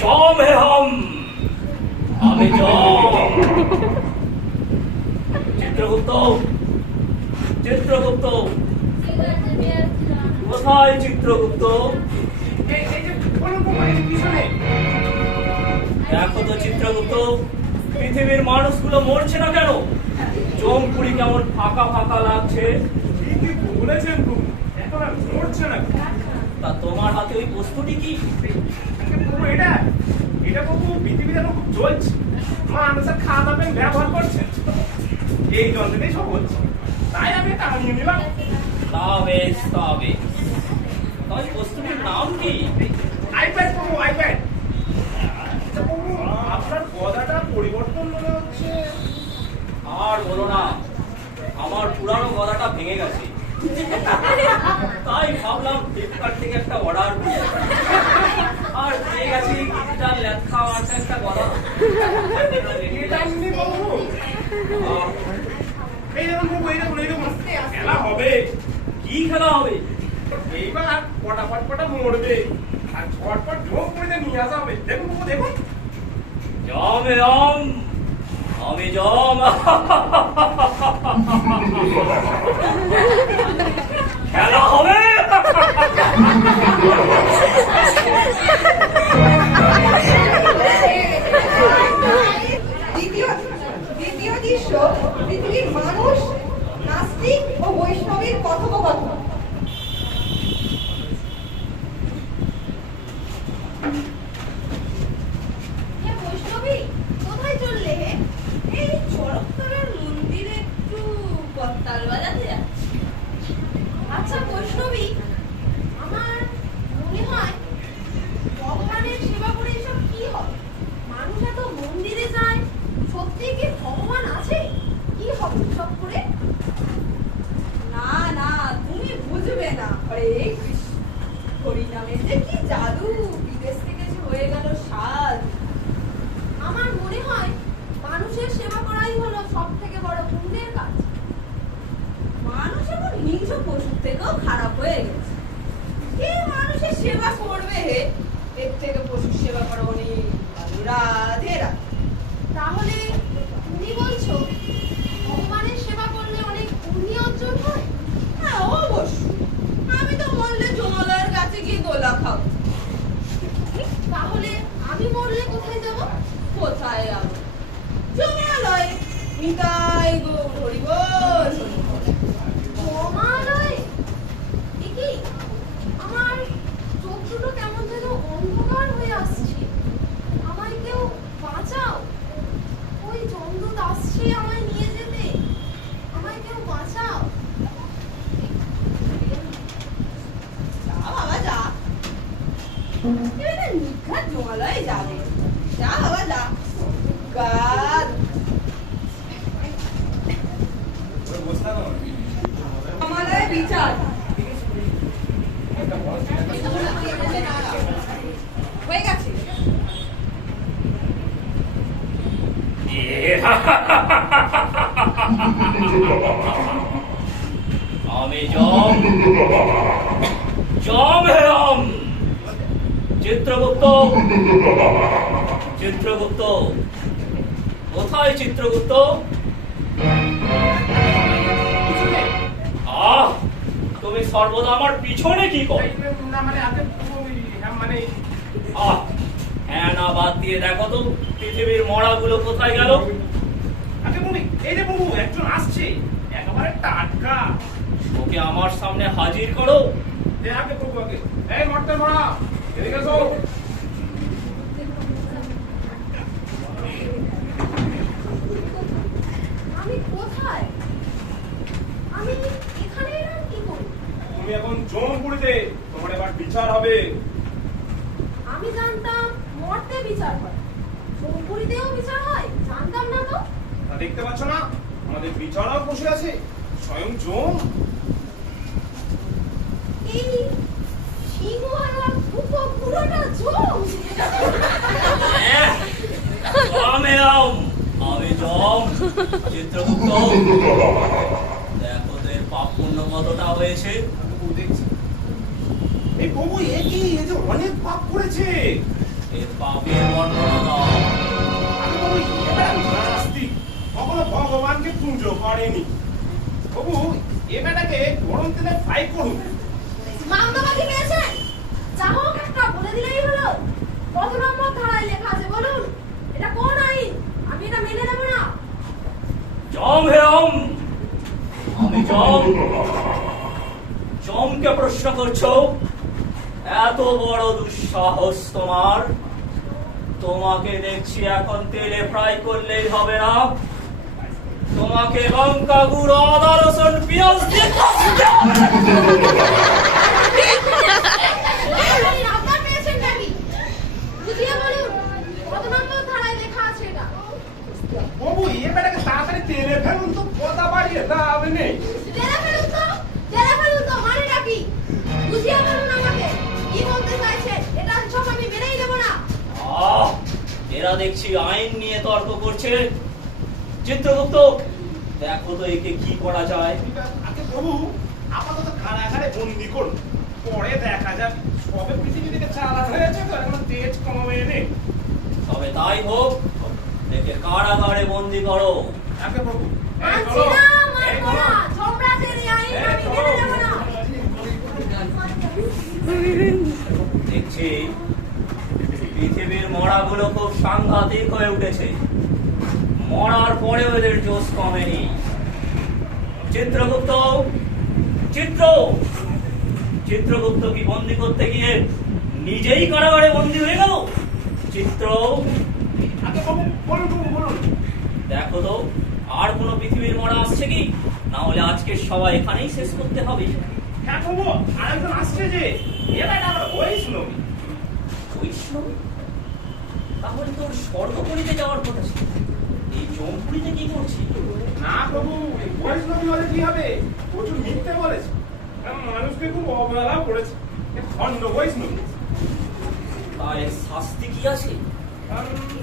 Germ है हम আমি জম চিত্রগুপ্ত চিত্রগুপ্ত কোথায় চিত্রগুপ্ত? দেখো তো চিত্রগুপ্ত, পৃথিবীর মানুষগুলো মরছে না কেন? জমপুরি কেমন ফাঁকা ফাঁকা লাগছে। ঠিকই বলেছেন প্রভু, এখন আর মরছে না। তা তোমার হাতে ওই বস্তুটি কি? প্রভু এটা এটা প্রভু পৃথিবীতে এখন খুব চলছে, মানুষের খাওয়া দাবেন ব্যবহার করছেন, এই যন্ত্রটাই সব হচ্ছে, তাই আমি এটা আনিয়ে নিলাম। তা বেশ তা বেশ। তাই বস্তুটির নাম কি? আইপ্যাড প্রভু, আইপ্যাড। প্রভু আপনার গদাটা পরিবর্তন মনে হচ্ছে। আর বলো না, আমার পুরানো গলাটা ভেঙে গেছে, তাই ভাবলাম ফ্লিপকার্ট থেকে একটা অর্ডার করি। আর পেয়ে গেছি ডিজিটাল লেখা আছে একটা গলা। এটা এমনি প্রভু, এই দেখুন প্রভু, এই দেখুন, এই দেখুন, খেলা হবে। কি খেলা হবে? এইবার পটা মরবে আর ঝটপট ঢোক করে নিয়ে আসা হবে। দেখুন প্রভু, দেখুন। জমে জম, আমি জম। খেলা হবে। দ্বিতীয় দৃশ্য, পৃথিবীর মানুষ, নাস্তিক ও বৈষ্ণবের কথোপকথন। বৈষ্ণবী, কোথায় চললে হে? এই চড়কতলার মন্দিরে একটু করতাল বাজাতে যাচ্ছি। আচ্ছা বৈষ্ণবী, আমার মনে হয় ভগবানের সেবা করে এসব কি হবে? মানুষ এত মন্দিরে যায়, সত্যি কি ভগবান আছে? কি হবে সব করে? না না, তুমি বুঝবে না। হরে কৃষ্ণ, হরিনামে যে কি জাদু, বিদেশ থেকে যে হয়ে গেল সাজ। আমার মনে হয় মানুষের সেবা করাই হলো সব থেকে বড় পুণ্যের কাজ। মানুষ এখন হিংস্র পশুর থেকেও খারাপ হয়ে গেছে। কে মানুষের সেবা করবে হে? এর থেকে পশুর সেবা করা অনেক ভালো। রাধে রাধে। তাহলে তুমি বলছো ভগবানের সেবা করলে অনেক পুণ্য অর্জন হয়? হ্যাঁ অবশ্যই, আমি তো মরলে জমালয়ের কাছে গিয়ে দোলা খাবো। তাহলে আমি মরলে কোথায় যাব? কোথায় যাবো? জমালয়ে। নিতাই গৌর হরি বল। জমালয়ে? এ কি? আমার চোখ দুটো কেমন যেন অন্ধকার হয়ে আসছে। আমায় কেউ বাঁচাও। ওই জমদূত আসছে আমায় নিয়ে যেতে। আমায় কেউ বাঁচাও। যা বাবা যা, এবার নিঘাত জমালয়ে যাবে। যা বাবা যা। গাদ জমালয়ে বিচার হয়ে গেছে। আমি জম, জম হে हम। চিত্রগুপ্ত, চিত্রগুপ্ত, কোথায় চিত্রগুপ্ত? আহ, তুমি সর্বদা আমার পিছনে কি করো? না মানে আপনি মানে আহ, হ্যাঁ না বাদ দিয়ে দেখো তো পৃথিবীর মরাগুলো কোথায় গেল? আগে প্রভু, এই যে প্রভু একজন আসছে, একেবারে টাটকা। ওকে আমার সামনে হাজির করো। আগে প্রভু, আগে এই মরতে মরা, এদিকে এসো। আমি কোথায়? আমি এখানে এলাম কি করে? তুমি এখন জমপুরিতে, তোমার এবার বিচার হবে। আমি জানতাম মর্তে বিচার হয়, জমপুরিতেও বিচার হয়, জানতাম না তো। তা দেখতে পাচ্ছ না, আমাদের বিচারক বসে আছে, স্বয়ং জম। এই সিংহওয়ালা পুরোটা জম। আমি আমি জম। চিত্রগুপ্ত, দেখো তো এর পাপ পুণ্য কতটা হয়েছে? ও দেখছি এই প্রভু এ কি এ যে অনেক পাপ করেছে। এর পাপের বর্ণনা দাও। আমি প্রভু এবার নাস্তিক, কখনো ভগবানকে পুজো করেনি। প্রভু এ বেটাকে গরম তেলে ফ্রাই করুন। মামলাবাদী পেয়েছেন? যা হোক একটা বলে দিলেই হলো। কত নম্বর ধারায় লেখা আছে বলুন? এটা কোন আইন? আমি এটা মেনে নেব না। জম হে অম, আমি জম। জমকে প্রশ্ন করছো? এত বড় দুঃসাহস তোমার? তোমাকে দেখছি এখন তেলে ফ্রাই করলেই হবে না, তোমাকে লঙ্কা গুঁড়ো, আদা, রসুন, পেঁয়াজ দিয়ে কষতে হবে। আপনি আপনার পেয়েছেন নাকি? বুঝিয়ে বলুন কত নম্বর ধারায় লেখা আছে এটা? প্রভু এ বেটাকে তাড়াতাড়ি তেলে ফেলুন তো, কথা বাড়িয়ে লাভ নেই। জেলে ফেলুন তো, জেলে ফেলুন তো, মানেটা কি? বুঝিয়ে বলুন আমাকে কি বলতে চাইছেন? এটা সব আমি মেনেই নেব না। আহ, এরা দেখছি আইন নিয়ে তর্ক করছে। চিত্রগুপ্ত, দেখো তো একে কি করা যায়। আগে প্রভু আপাতত কারাগারে বন্দি করুন, পরে দেখা যাবে। সবে পৃথিবী থেকে চালান হয়েছে তো এখন তেজ কমে নেই। তবে তাই হোক, একে কারাগারে বন্দি করো। আগে প্রভু মানছি না, মানবো না। যমরাজের এই আইন আমি মেনে নেব না। দেখছি পৃথিবীর মরাগুলো খুব সাংঘাতিক হয়ে উঠেছে। মরার পরেও এদের জোশ কমেনি। চিত্রগুপ্ত, চিত্রগুপ্ত কি বন্দি করতে গিয়ে নিজেই কারাগারে বন্দি হয়ে গেল? চিত্র, আগে প্রভু বলুন, প্রভু বলুন। দেখো তো আর কোনো পৃথিবীর মরা আসছে কি, না হলে আজকে সবাই এখানেই শেষ করতে হবে। হ্যাঁ প্রভু আরেকজন আসছে যে এবার আবার বৈষ্ণবী। বৈষ্ণবী? তাহলে তোর স্বর্গপুরীতে যাওয়ার কথা ছিল, এই জমপুরীতে কি করছি? না প্রভু এই বৈষ্ণবী হলে কি হবে? প্রচুর মিথ্যে বলেছে, মানুষকে খুব অবহেলা করেছে। খণ্ড বৈষ্ণবী। তার এর শাস্তি কি আছে?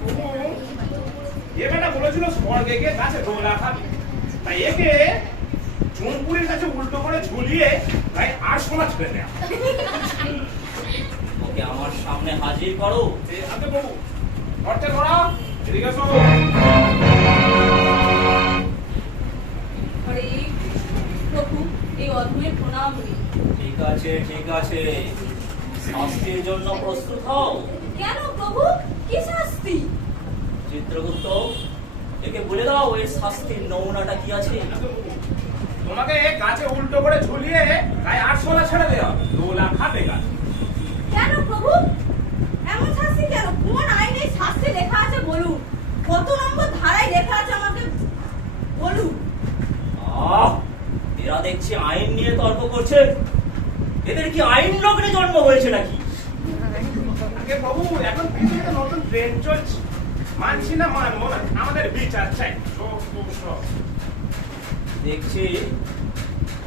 প্রভু এ বেটা বলেছিল স্বর্গে গিয়ে গাছে দোলা খাবে, তাই একে জমপুরের কাছে উল্টো করে ঝুলিয়ে তাই আর সোনা ছেড়ে দেয়া। ওকে আমার সামনে হাজির করো। আগে প্রভু অর্থে করা এদিকে এসো। হরে প্রভু, এই অদ্ভুত প্রণাম নিন। ঠিক আছে, ঠিক আছে, শাস্তির জন্য প্রস্তুত হও। কেন প্রভু? কি শাস্তি? চিত্রগুপ্ত, একে বলে দাও এর শাস্তির নমুনাটা কি আছে। তোমাকে গাছে উল্টো করে ঝুলিয়ে তাই আর সোনা ছেড়ে দেওয়া, দোলা খাবে গাছ। কেন প্রভু? এমন শাস্তি কেন? কোন আইনে শাস্তি লেখা আছে বলুন? কত নম্বর ধারায় লেখা আছে আমাকে বলুন? আহ, এরা দেখছি আইন নিয়ে তর্ক করছে। এদের কি আইন লগ্নে জন্ম হয়েছে নাকি? আগে প্রভু এখন পৃথিবীতে নতুন ট্রেন্ড চলছে, মানছি না মানবো না, আমাদের বিচার চাই। দেখছি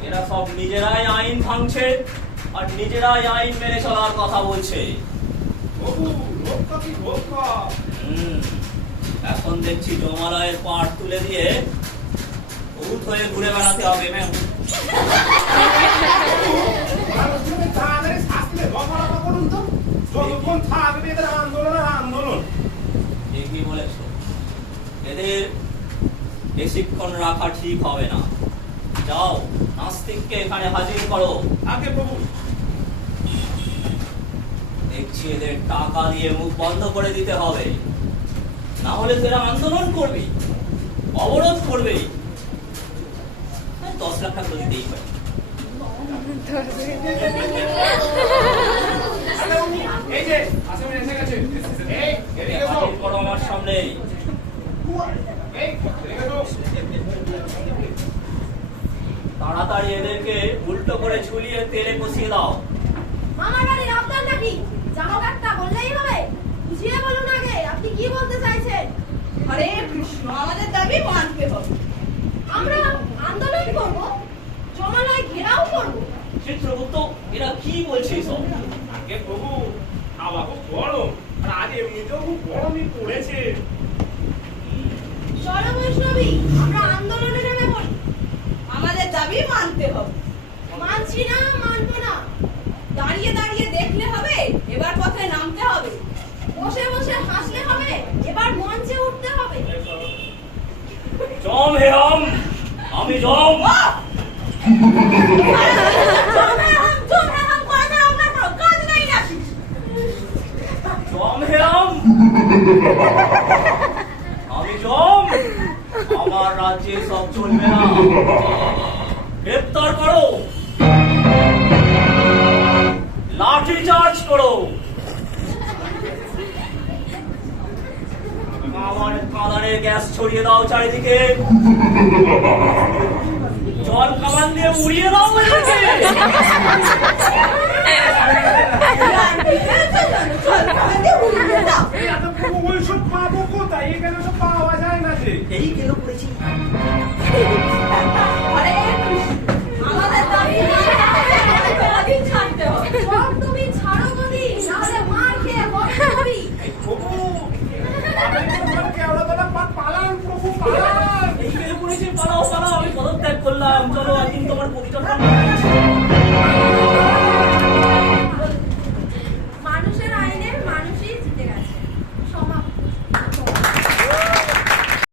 এরা সব নিজেরাই আইন ভাঙছে আর নিজেরাই আইন মেনে চলার কথা বলছে। প্রভু রক্ষা কি রক্ষা। এখন দেখছি জমালয়ের পাট তুলে দিয়ে উঠ হয়ে ঘুরে বেড়াতে হবে। ম্যাম, মানুষগুলোকে তাড়াতাড়ি শাস্তিতে রফারফা করুন তো, যতক্ষণ থাকবে এদের আন্দোলন আর আন্দোলন। ঠিকই বলেছ, এদের বেশিক্ষণ রাখা ঠিক হবে না। যাও, নাস্তিককে এখানে হাজির করো। আগে প্রভু দেখছি এদের টাকা দিয়ে মুখ বন্ধ করে দিতে হবে, না হলে এরা আন্দোলন করবে, অবরোধ করবে। 10 লাখ টাকা তো দিতেই পারে। এই যে আসামি এসে গেছে, এই এদিকে এসো। হাজির করো আমার সামনে। এই এদিকে এসো। তাড়াতাড়ি এদেরকে উল্টো করে ঝুলিয়ে তেলে কষিয়ে দাও। মামার বাড়ির আপনার নাকি? জামা কাটটা বললেই হবে? বুঝিয়ে বলুন আগে আপনি কি বলতে চাইছেন? হরে কৃষ্ণ, আমাদের দাবি মানতে হবে। আমরা আন্দোলন করব, জমালয় ঘেরাও করব। চিত্রগুপ্ত, এরা কি বলছে সব? আগে প্রভু হাওয়া খুব গরম, আর আজ এমনিতেও খুব গরমই পড়েছে। চলো বৈষ্ণবী, আমরা আন্দোলনে নেমে পড়ি। আমাদের দাবি মানতে হবে। মানছি না, মানবো না। দাঁড়িয়ে দাঁড়িয়ে দেখলে হবে, এবার পথে নামতে হবে। বসে বসে হাসলে হবে, এবার মঞ্চে উঠতে হবে। জম হে রাম, আমি জম। জম হে রাম, আমি জম। আমার রাজ্যে সব চলবে না, গ্রেপ্তার করো, লাঠি চার্জ করো। আমার কাঁদানে গ্যাস ছড়িয়ে দাও চারিদিকে, জল কামান দিয়ে উড়িয়ে দাও এদিকে। এই এত প্রভু ওইসব পাবো কোথায়? এখানে সব পাওয়া যায় না যে। এই কেন করেছি? আমাদের দাবি তোমাদের ছাড়তে হবে। সব তুমি ছাড়ো গদি, নাহলে মার খেয়ে বসবি। এই প্রভু, কেওড়া তোলা পালান প্রভু, পালান। এই কেন করেছি? পালাও পালাও, আমি পদত্যাগ করলাম। চলো একদিন তোমার পরিচর্যা